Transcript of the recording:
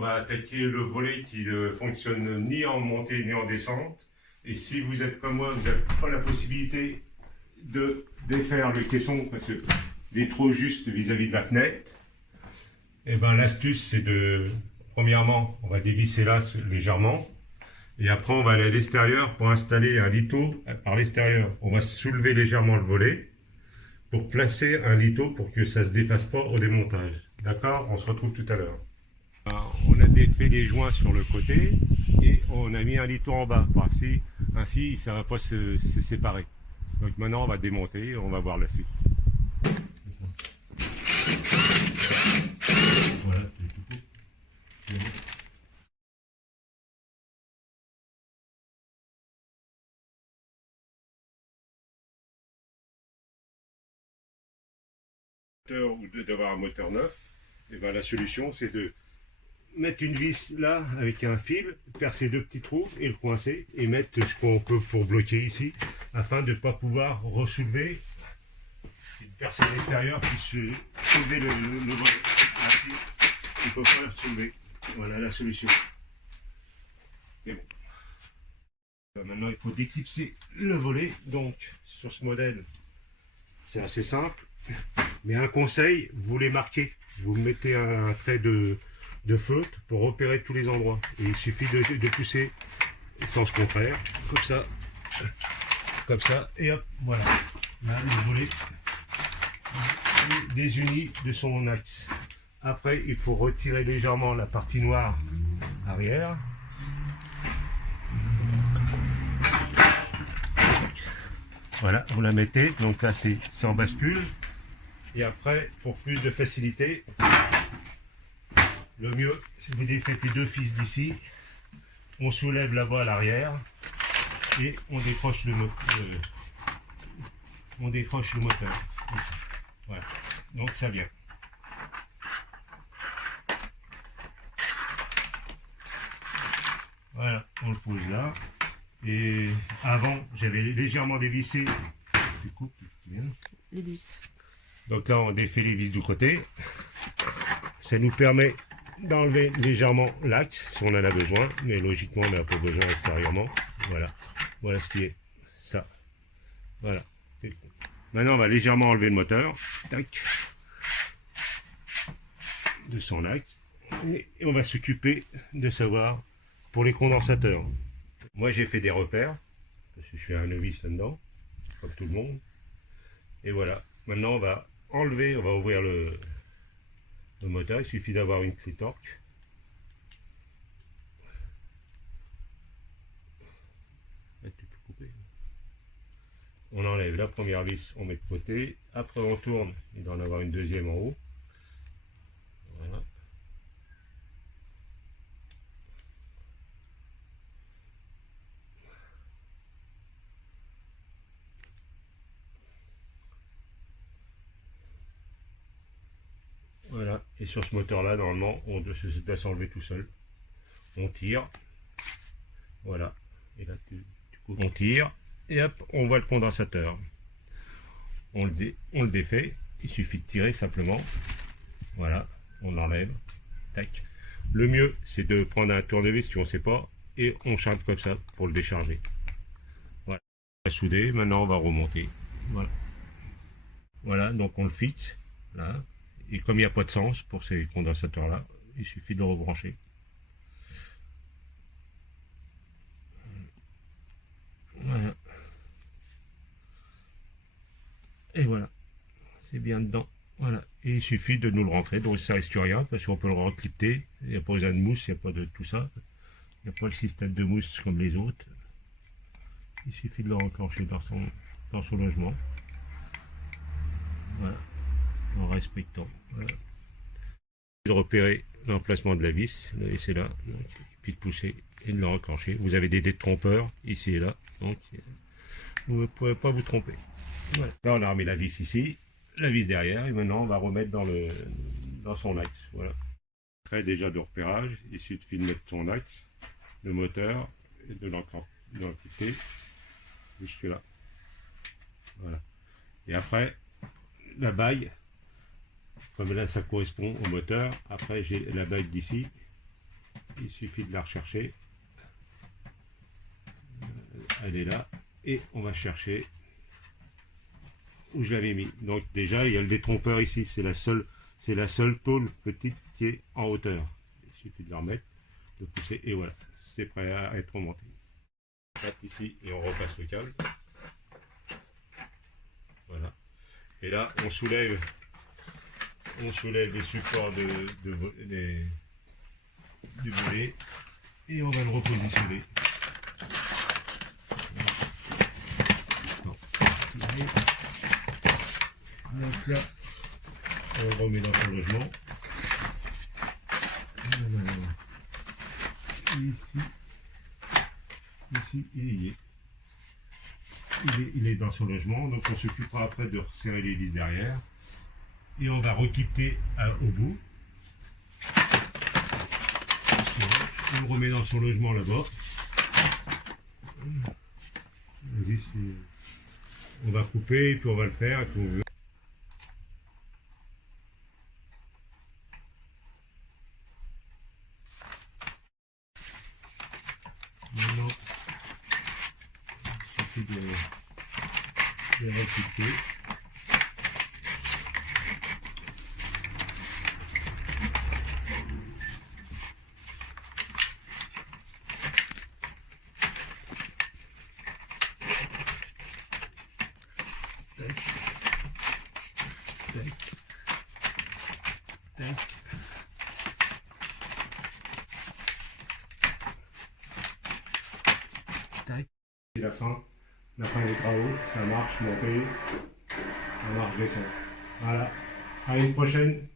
va attaquer le volet qui ne fonctionne ni en montée ni en descente. Et si vous êtes comme moi, vous n'avez pas la possibilité de défaire le caisson parce qu'il est trop juste vis-à-vis de la fenêtre, et ben l'astuce c'est de, premièrement, on va dévisser là légèrement. Et après, on va aller à l'extérieur pour installer un litho par l'extérieur. On va soulever légèrement le volet pour placer un litho pour que ça ne se dépasse pas au démontage. D'accord? On se retrouve tout à l'heure. On a défait les joints sur le côté et on a mis un litho en bas. Ainsi, ça ne va pas se séparer. Donc maintenant, on va démonter et on va voir la suite. Voilà, ou d'avoir un moteur neuf, et ben la solution c'est de mettre une vis là avec un fil, percer deux petits trous et le coincer et mettre ce qu'on peut pour bloquer ici afin de ne pas pouvoir ressoulever et de percer à l'extérieur puis soulever le volet. Ainsi, il ne peut pas le soulever. Voilà la solution. Et bon. Maintenant il faut déclipser le volet. Donc sur ce modèle c'est assez simple. Mais un conseil, vous les marquez. Vous mettez un trait de feutre pour repérer tous les endroits. Et il suffit de pousser sens contraire, comme ça, et hop, voilà. Là, le volet est désuni de son axe. Après, il faut retirer légèrement la partie noire arrière. Voilà, vous la mettez. Donc là, c'est en bascule. Et après, pour plus de facilité, le mieux, c'est que vous défaites les deux fils d'ici, on soulève la voie à l'arrière et on décroche le moteur. Voilà, donc ça vient. Voilà, on le pose là. Et avant, j'avais légèrement dévissé. Du coup, Les vis. donc là, on défait les vis du côté. Ça nous permet d'enlever légèrement l'axe si on en a besoin, mais logiquement, on n'a pas besoin extérieurement. Voilà, voilà ce qui est ça. Voilà. Maintenant, on va légèrement enlever le moteur. Tac. De son axe. Et on va s'occuper de savoir pour les condensateurs. Moi, j'ai fait des repères, parce que je suis un novice là-dedans, comme tout le monde. Et voilà. Maintenant, on va enlever, on va ouvrir le moteur. Il suffit d'avoir une clé torque. On enlève la première vis, on met de côté. Après, on tourne. Il doit en avoir une deuxième en haut. Voilà. Voilà, et sur ce moteur là, normalement, on doit s'enlever tout seul. On tire, voilà, et là, on tire, et hop, on voit le condensateur. On le défait, il suffit de tirer simplement, voilà, on enlève, tac. Le mieux, c'est de prendre un tournevis si on ne sait pas, et on charge comme ça pour le décharger. Voilà, on va souder, maintenant on va remonter, voilà. Voilà, donc on le fixe, là. Et comme il n'y a pas de sens pour ces condensateurs-là, il suffit de le rebrancher. Voilà. Et voilà. C'est bien dedans. Voilà. Et il suffit de nous le rentrer. Donc ça ne risque rien parce qu'on peut le reclipter. Il n'y a pas besoin de mousse, il n'y a pas de tout ça. Il n'y a pas le système de mousse comme les autres. Il suffit de le reclencher dans son logement. Voilà. En respectant. Voilà. De repérer l'emplacement de la vis, le laisser là, donc, et puis de pousser et de le reclencher. Vous avez des détrompeurs ici et là, donc vous ne pouvez pas vous tromper. Voilà. Là on a remis la vis ici, la vis derrière, et maintenant on va remettre dans son axe. Voilà. Très déjà de repérage, il suffit de mettre son axe, le moteur, et de l'enclencher jusque là. Voilà. Et après, la baille. Comme là ça correspond au moteur, après j'ai la bague d'ici, il suffit de la rechercher. Elle est là. Et on va chercher où je l'avais mis. Donc déjà, il y a le détrompeur ici. C'est la seule tôle petite qui est en hauteur. Il suffit de la remettre, de pousser, et voilà. C'est prêt à être remonté. On passe ici et on repasse le câble. Voilà. Et là, on soulève les supports du volet et on va le repositionner. Donc là, on le remet dans son logement. Ici, il est dans son logement, donc on s'occupera après de resserrer les vis derrière. Et on va requitter au bout. On le remet dans son logement là-bas. On va couper et puis on va le faire. Et puis on veut. Maintenant, il suffit de requitter. C'est la fin des travaux, ça marche monter, ça marche descendre. Voilà, à une prochaine.